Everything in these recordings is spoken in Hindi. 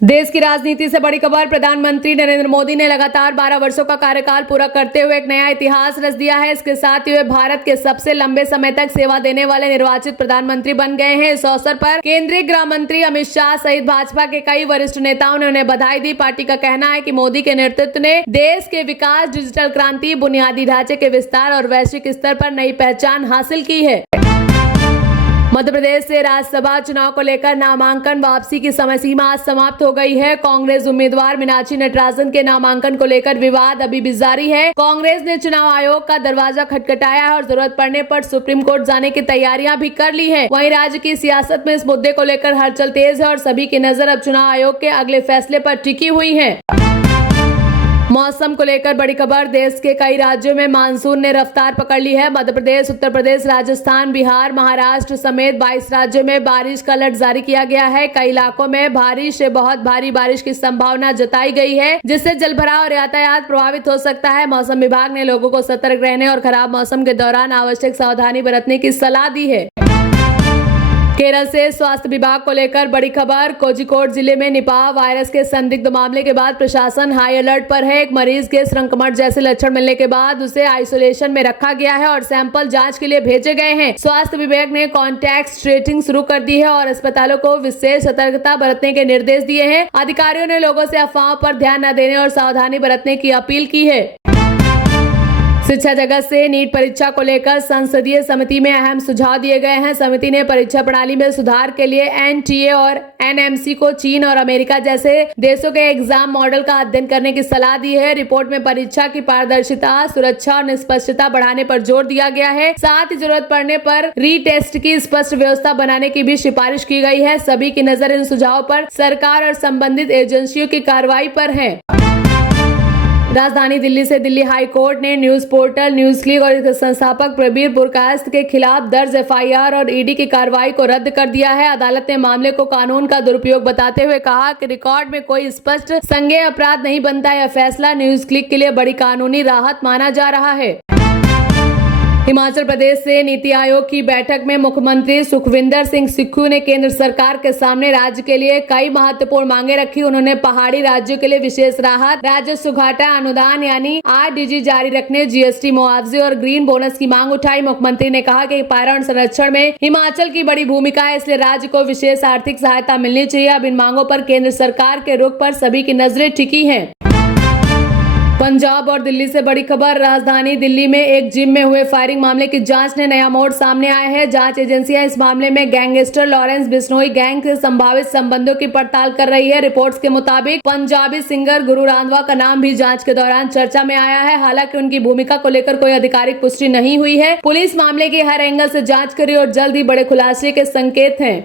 देश की राजनीति से बड़ी खबर। प्रधानमंत्री नरेंद्र मोदी ने लगातार 12 वर्षों का कार्यकाल पूरा करते हुए एक नया इतिहास रच दिया है। इसके साथ ही वे भारत के सबसे लंबे समय तक सेवा देने वाले निर्वाचित प्रधानमंत्री बन गए हैं। इस अवसर पर केंद्रीय गृह मंत्री अमित शाह सहित भाजपा के कई वरिष्ठ नेताओं ने उन्हें बधाई दी। पार्टी का कहना है कि मोदी के नेतृत्व ने देश के विकास, डिजिटल क्रांति, बुनियादी ढांचे के विस्तार और वैश्विक स्तर पर नई पहचान हासिल की है। मध्य प्रदेश से राज्यसभा चुनाव को लेकर नामांकन वापसी की समय सीमा आज समाप्त हो गई है। कांग्रेस उम्मीदवार मीनाक्षी नटराजन के नामांकन को लेकर विवाद अभी भी जारी है। कांग्रेस ने चुनाव आयोग का दरवाजा खटखटाया है और जरूरत पड़ने पर सुप्रीम कोर्ट जाने की तैयारियां भी कर ली है। वहीं राज्य की सियासत में इस मुद्दे को लेकर हलचल तेज है और सभी की नजर अब चुनाव आयोग के अगले फैसले पर टिकी हुई है। मौसम को लेकर बड़ी खबर। देश के कई राज्यों में मानसून ने रफ्तार पकड़ ली है। मध्य प्रदेश, उत्तर प्रदेश, राजस्थान, बिहार, महाराष्ट्र समेत 22 राज्यों में बारिश का अलर्ट जारी किया गया है। कई इलाकों में भारी से बहुत भारी बारिश की संभावना जताई गई है, जिससे जलभराव और यातायात प्रभावित हो सकता है। मौसम विभाग ने लोगों को सतर्क रहने और खराब मौसम के दौरान आवश्यक सावधानी बरतने की सलाह दी है। केरल से स्वास्थ्य विभाग को लेकर बड़ी खबर। कोझिकोड जिले में निपाह वायरस के संदिग्ध मामले के बाद प्रशासन हाई अलर्ट पर है। एक मरीज के संक्रमण जैसे लक्षण मिलने के बाद उसे आइसोलेशन में रखा गया है और सैंपल जांच के लिए भेजे गए हैं। स्वास्थ्य विभाग ने कॉन्टैक्ट ट्रेसिंग शुरू कर दी है और अस्पतालों को विशेष सतर्कता बरतने के निर्देश दिए हैं। अधिकारियों ने लोगों से अफवाहों पर ध्यान न देने और सावधानी बरतने की अपील की है। शिक्षा जगत से नीट परीक्षा को लेकर संसदीय समिति में अहम सुझाव दिए गए हैं। समिति ने परीक्षा प्रणाली में सुधार के लिए एनटीए और एनएमसी को चीन और अमेरिका जैसे देशों के एग्जाम मॉडल का अध्ययन करने की सलाह दी है। रिपोर्ट में परीक्षा की पारदर्शिता, सुरक्षा और निष्पक्षता बढ़ाने पर जोर दिया गया है। साथ ही जरूरत पड़ने पर रीटेस्ट की स्पष्ट व्यवस्था बनाने की भी सिफारिश की गई है। सभी की नजर इन सुझावों पर सरकार और संबंधित एजेंसियों की कार्रवाई पर है। राजधानी दिल्ली से दिल्ली हाई कोर्ट ने न्यूज पोर्टल न्यूज क्लिक और इसके संस्थापक प्रबीर पुरकायस्थ के खिलाफ दर्ज एफआईआर और ईडी की कार्रवाई को रद्द कर दिया है। अदालत ने मामले को कानून का दुरुपयोग बताते हुए कहा कि रिकॉर्ड में कोई स्पष्ट संज्ञेय अपराध नहीं बनता। यह फैसला न्यूज क्लिक के लिए बड़ी कानूनी राहत माना जा रहा है। हिमाचल प्रदेश से नीति आयोग की बैठक में मुख्यमंत्री सुखविंदर सिंह सुक्खू ने केंद्र सरकार के सामने राज्य के लिए कई महत्वपूर्ण मांगे रखी। उन्होंने पहाड़ी राज्यों के लिए विशेष राहत, राजस्व घाटा अनुदान यानी आरडीजी जारी रखने, जीएसटी मुआवजे और ग्रीन बोनस की मांग उठाई। मुख्यमंत्री ने कहा कि पर्यावरण संरक्षण में हिमाचल की बड़ी भूमिका है, इसलिए राज्य को विशेष आर्थिक सहायता मिलनी चाहिए। अब इन मांगों पर केंद्र सरकार के रुख पर सभी की नजरें टिकी हैं। पंजाब और दिल्ली से बड़ी खबर। राजधानी दिल्ली में एक जिम में हुए फायरिंग मामले की जांच ने नया मोड़ सामने आया है। जांच एजेंसियां इस मामले में गैंगस्टर लॉरेंस बिश्नोई गैंग से संभावित संबंधों की पड़ताल कर रही है। रिपोर्ट्स के मुताबिक पंजाबी सिंगर गुरु रांधवा का नाम भी जांच के दौरान चर्चा में आया है। हालांकि उनकी भूमिका को लेकर कोई आधिकारिक पुष्टि नहीं हुई है। पुलिस मामले की हर एंगल से जांच करी और जल्द ही बड़े खुलासे के संकेत हैं।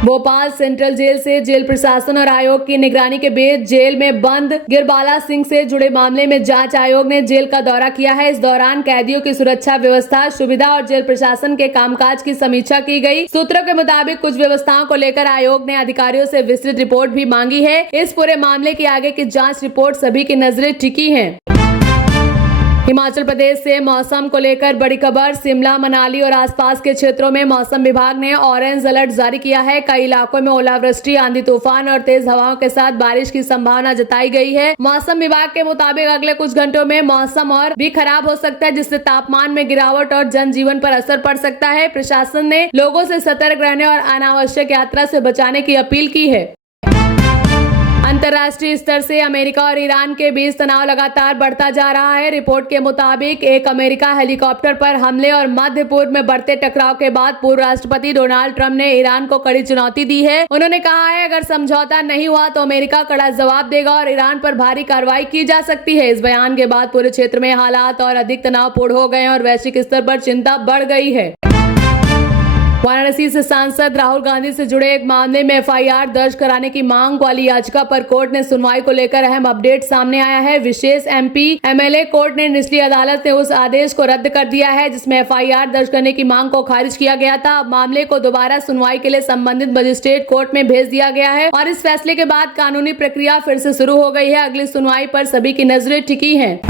भोपाल सेंट्रल जेल से जेल प्रशासन और आयोग की निगरानी के बीच जेल में बंद गिरबाला सिंह से जुड़े मामले में जांच आयोग ने जेल का दौरा किया है। इस दौरान कैदियों की सुरक्षा व्यवस्था, सुविधा और जेल प्रशासन के कामकाज की समीक्षा की गई। सूत्रों के मुताबिक कुछ व्यवस्थाओं को लेकर आयोग ने अधिकारियों से विस्तृत रिपोर्ट भी मांगी है। इस पूरे मामले की आगे की जाँच रिपोर्ट सभी की नजरें टिकी है। हिमाचल प्रदेश से मौसम को लेकर बड़ी खबर। शिमला, मनाली और आसपास के क्षेत्रों में मौसम विभाग ने ऑरेंज अलर्ट जारी किया है। कई इलाकों में ओलावृष्टि, आंधी तूफान और तेज हवाओं के साथ बारिश की संभावना जताई गई है। मौसम विभाग के मुताबिक अगले कुछ घंटों में मौसम और भी खराब हो सकता है, जिससे तापमान में गिरावट और जनजीवन पर असर पड़ सकता है। प्रशासन ने लोगों से सतर्क रहने और अनावश्यक यात्रा से बचाने की अपील की है। अंतर्राष्ट्रीय स्तर से अमेरिका और ईरान के बीच तनाव लगातार बढ़ता जा रहा है। रिपोर्ट के मुताबिक एक अमेरिका हेलीकॉप्टर पर हमले और मध्य पूर्व में बढ़ते टकराव के बाद पूर्व राष्ट्रपति डोनाल्ड ट्रंप ने ईरान को कड़ी चुनौती दी है। उन्होंने कहा है अगर समझौता नहीं हुआ तो अमेरिका कड़ा जवाब देगा और ईरान पर भारी कार्रवाई की जा सकती है। इस बयान के बाद पूरे क्षेत्र में हालात और अधिक तनावपूर्ण हो गए और वैश्विक स्तर पर चिंता बढ़ गई है। वाराणसी से सांसद राहुल गांधी से जुड़े एक मामले में एफआईआर दर्ज कराने की मांग वाली याचिका पर कोर्ट ने सुनवाई को लेकर अहम अपडेट सामने आया है। विशेष एमपी एमएलए कोर्ट ने निचली अदालत ने उस आदेश को रद्द कर दिया है जिसमें एफआईआर दर्ज करने की मांग को खारिज किया गया था। अब मामले को दोबारा सुनवाई के लिए संबंधित मजिस्ट्रेट कोर्ट में भेज दिया गया है और इस फैसले के बाद कानूनी प्रक्रिया फिर से शुरू हो गई है। अगली सुनवाई पर सभी की नजरें टिकी है।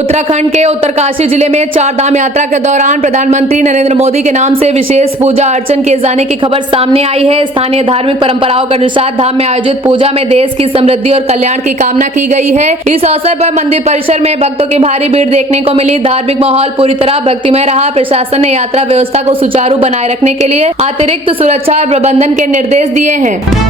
उत्तराखंड के उत्तरकाशी जिले में चार धाम यात्रा के दौरान प्रधानमंत्री नरेंद्र मोदी के नाम से विशेष पूजा अर्चन किए जाने की खबर सामने आई है। स्थानीय धार्मिक परंपराओं के अनुसार धाम में आयोजित पूजा में देश की समृद्धि और कल्याण की कामना की गई है। इस अवसर पर मंदिर परिसर में भक्तों की भारी भीड़ देखने को मिली। धार्मिक माहौल पूरी तरह भक्तिमय रहा। प्रशासन ने यात्रा व्यवस्था को सुचारू बनाए रखने के लिए अतिरिक्त सुरक्षा और प्रबंधन के निर्देश दिए हैं।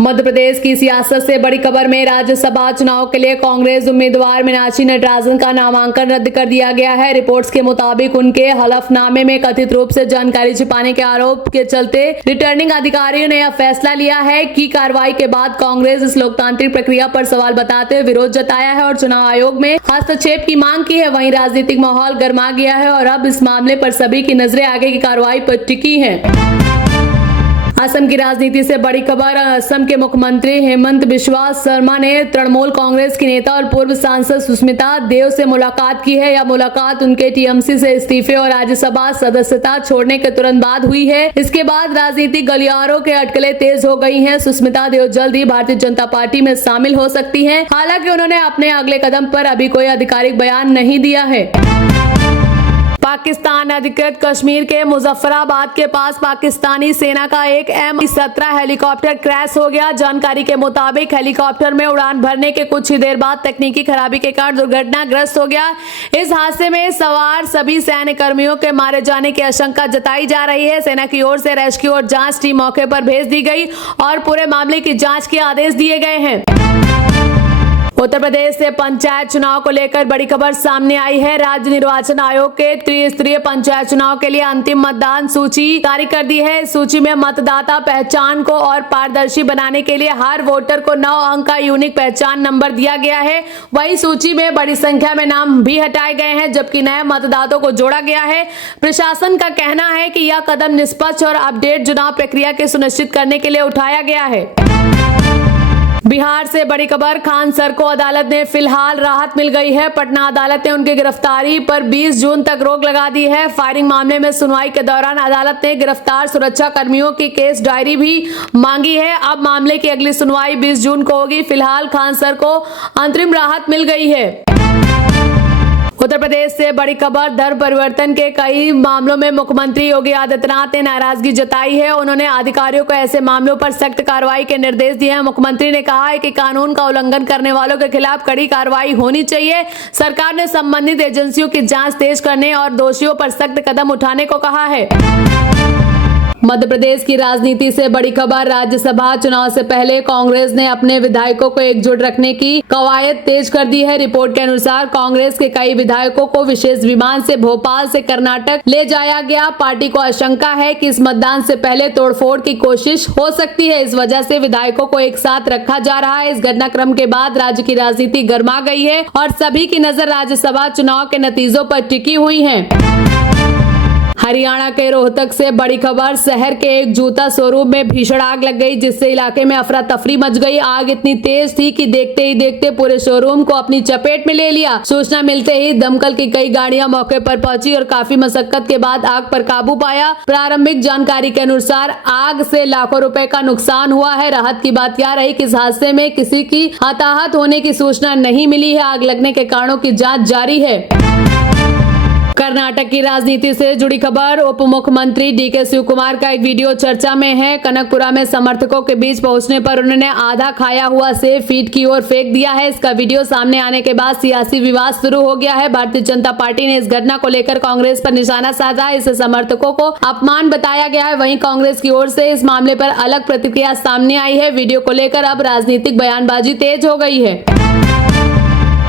मध्य प्रदेश की सियासत से बड़ी खबर में राज्यसभा चुनाव के लिए कांग्रेस उम्मीदवार मीनाक्षी नटराजन का नामांकन रद्द कर दिया गया है। रिपोर्ट्स के मुताबिक उनके हलफनामे में कथित रूप से जानकारी छिपाने के आरोप के चलते रिटर्निंग अधिकारियों ने यह फैसला लिया है कि कार्रवाई के बाद कांग्रेस इस लोकतांत्रिक प्रक्रिया पर सवाल बताते हुए विरोध जताया है और चुनाव आयोग में हस्तक्षेप की मांग की है। वहीं राजनीतिक माहौल गर्मा गया है और अब इस मामले पर सभी की नजरें आगे की कार्रवाई पर टिकी है। असम की राजनीति से बड़ी खबर। असम के मुख्यमंत्री हेमंत बिस्वा शर्मा ने तृणमूल कांग्रेस की नेता और पूर्व सांसद सुष्मिता देव से मुलाकात की है। यह मुलाकात उनके टीएमसी से इस्तीफे और राज्यसभा सदस्यता छोड़ने के तुरंत बाद हुई है। इसके बाद राजनीतिक गलियारों के अटकलें तेज हो गई हैं। सुष्मिता देव जल्द ही भारतीय जनता पार्टी में शामिल हो सकती हैं। हालांकि उन्होंने अपने अगले कदम पर अभी कोई आधिकारिक बयान नहीं दिया है। पाकिस्तान अधिकृत कश्मीर के मुजफ्फराबाद के पास पाकिस्तानी सेना का एक M17 हेलीकॉप्टर क्रैश हो गया। जानकारी के मुताबिक हेलीकॉप्टर में उड़ान भरने के कुछ ही देर बाद तकनीकी खराबी के कारण दुर्घटनाग्रस्त हो गया। इस हादसे में सवार सभी सैन्य कर्मियों के मारे जाने की आशंका जताई जा रही है। सेना की ओर से रेस्क्यू और जांच टीम मौके पर भेज दी गई और पूरे मामले की जांच के आदेश दिए गए हैं। उत्तर प्रदेश से पंचायत चुनाव को लेकर बड़ी खबर सामने आई है। राज्य निर्वाचन आयोग के त्रिस्तरीय पंचायत चुनाव के लिए अंतिम मतदान सूची जारी कर दी है। इस सूची में मतदाता पहचान को और पारदर्शी बनाने के लिए हर वोटर को 9 अंक का यूनिक पहचान नंबर दिया गया है। वही सूची में बड़ी संख्या में नाम भी हटाए गए हैं, जबकि नए मतदाताओं को जोड़ा गया है। प्रशासन का कहना है कि यह कदम निष्पक्ष और अपडेट चुनाव प्रक्रिया के सुनिश्चित करने के लिए उठाया गया है। बिहार से बड़ी खबर। खान सर को अदालत ने फिलहाल राहत मिल गई है। पटना अदालत ने उनकी गिरफ्तारी पर 20 जून तक रोक लगा दी है। फायरिंग मामले में सुनवाई के दौरान अदालत ने गिरफ्तार सुरक्षा कर्मियों की केस डायरी भी मांगी है। अब मामले की अगली सुनवाई 20 जून को होगी। फिलहाल खान सर को अंतरिम राहत मिल गई है। उत्तर प्रदेश से बड़ी खबर। धर्म परिवर्तन के कई मामलों में मुख्यमंत्री योगी आदित्यनाथ ने नाराजगी जताई है। उन्होंने अधिकारियों को ऐसे मामलों पर सख्त कार्रवाई के निर्देश दिए हैं। मुख्यमंत्री ने कहा है कि कानून का उल्लंघन करने वालों के खिलाफ कड़ी कार्रवाई होनी चाहिए। सरकार ने संबंधित एजेंसियों की जांच तेज करने और दोषियों पर सख्त कदम उठाने को कहा है। मध्य प्रदेश की राजनीति से बड़ी खबर। राज्यसभा चुनाव से पहले कांग्रेस ने अपने विधायकों को एकजुट रखने की कवायद तेज कर दी है। रिपोर्ट के अनुसार कांग्रेस के कई विधायकों को विशेष विमान से भोपाल से कर्नाटक ले जाया गया। पार्टी को आशंका है कि इस मतदान से पहले तोड़फोड़ की कोशिश हो सकती है। इस वजह से विधायकों को एक साथ रखा जा रहा है। इस घटनाक्रम के बाद राज्य की राजनीति गर्मा गई है और सभी की नजर राज्यसभा चुनाव के नतीजों पर टिकी हुई है। हरियाणा के रोहतक से बड़ी खबर। शहर के एक जूता शोरूम में भीषण आग लग गई, जिससे इलाके में अफरा तफरी मच गई। आग इतनी तेज थी कि देखते ही देखते पूरे शोरूम को अपनी चपेट में ले लिया। सूचना मिलते ही दमकल की कई गाड़ियां मौके पर पहुंची और काफी मशक्कत के बाद आग पर काबू पाया। प्रारंभिक जानकारी के अनुसार आग से लाखों रुपए का नुकसान हुआ है। राहत की बात यह रही कि इस हादसे में किसी की हताहत होने की सूचना नहीं मिली है। आग लगने के कारणों की जाँच जारी है। कर्नाटक की राजनीति से जुड़ी खबर। उप मुख्यमंत्री डीके शिव कुमार का एक वीडियो चर्चा में है। कनकपुरा में समर्थकों के बीच पहुंचने पर उन्होंने आधा खाया हुआ सेब फील्ड की ओर फेंक दिया है। इसका वीडियो सामने आने के बाद सियासी विवाद शुरू हो गया है। भारतीय जनता पार्टी ने इस घटना को लेकर कांग्रेस पर निशाना साधा। इसे समर्थकों को अपमान बताया गया है। वहीं कांग्रेस की ओर से इस मामले पर अलग प्रतिक्रिया सामने आई है। वीडियो को लेकर अब राजनीतिक बयानबाजी तेज हो गई है।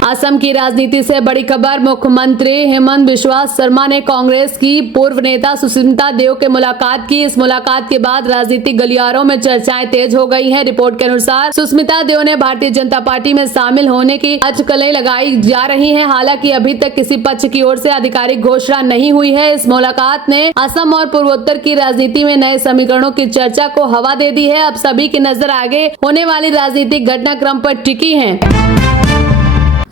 असम की राजनीति से बड़ी खबर। मुख्यमंत्री हेमंत बिस्वा शर्मा ने कांग्रेस की पूर्व नेता सुष्मिता देव के मुलाकात की। इस मुलाकात के बाद राजनीतिक गलियारों में चर्चाएं तेज हो गई हैं। रिपोर्ट के अनुसार सुष्मिता देव ने भारतीय जनता पार्टी में शामिल होने की अटकलें लगाई जा रही हैं। हालांकि अभी तक किसी पक्ष की ओर से आधिकारिक घोषणा नहीं हुई है। इस मुलाकात ने असम और पूर्वोत्तर की राजनीति में नए समीकरणों की चर्चा को हवा दे दी है। अब सभी की नजर आगे होने वाली राजनीतिक घटनाक्रम पर टिकी है।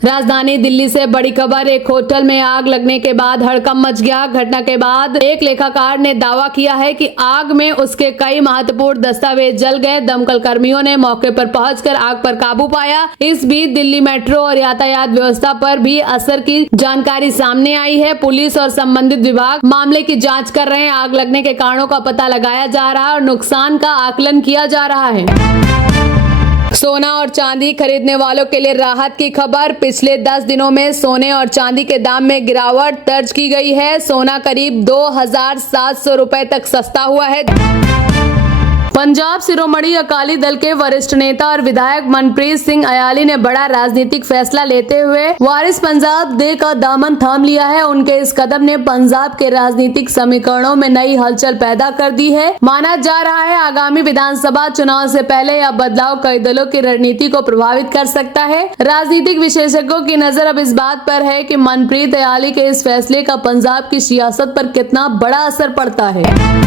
राजधानी दिल्ली से बड़ी खबर। एक होटल में आग लगने के बाद हड़कंप मच गया। घटना के बाद एक लेखाकार ने दावा किया है कि आग में उसके कई महत्वपूर्ण दस्तावेज जल गए। दमकल कर्मियों ने मौके पर पहुंचकर आग पर काबू पाया। इस बीच दिल्ली मेट्रो और यातायात व्यवस्था पर भी असर की जानकारी सामने आई है। पुलिस और संबंधित विभाग मामले की जाँच कर रहे हैं। आग लगने के कारणों का पता लगाया जा रहा है और नुकसान का आकलन किया जा रहा है। सोना और चांदी खरीदने वालों के लिए राहत की खबर। पिछले 10 दिनों में सोने और चांदी के दाम में गिरावट दर्ज की गई है। सोना करीब 2700 रुपए तक सस्ता हुआ है। पंजाब शिरोमणि अकाली दल के वरिष्ठ नेता और विधायक मनप्रीत सिंह अयाली ने बड़ा राजनीतिक फैसला लेते हुए वारिस पंजाब डे का दामन थाम लिया है। उनके इस कदम ने पंजाब के राजनीतिक समीकरणों में नई हलचल पैदा कर दी है। माना जा रहा है आगामी विधानसभा चुनाव से पहले यह बदलाव कई दलों की रणनीति को प्रभावित कर सकता है। राजनीतिक विशेषज्ञों की नजर अब इस बात पर है कि मनप्रीत अयाली के इस फैसले का पंजाब की सियासत पर कितना बड़ा असर पड़ता है।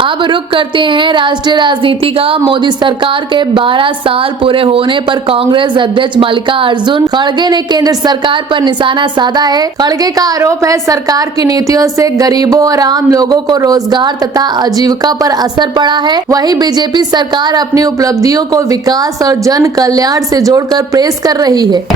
अब रुक करते हैं राष्ट्रीय राजनीति का। मोदी सरकार के 12 साल पूरे होने पर कांग्रेस अध्यक्ष मल्लिकार्जुन खड़गे ने केंद्र सरकार पर निशाना साधा है। खड़गे का आरोप है सरकार की नीतियों से गरीबों और आम लोगों को रोजगार तथा आजीविका पर असर पड़ा है। वहीं बीजेपी सरकार अपनी उपलब्धियों को विकास और जन कल्याण से जोड़कर पेश कर रही है।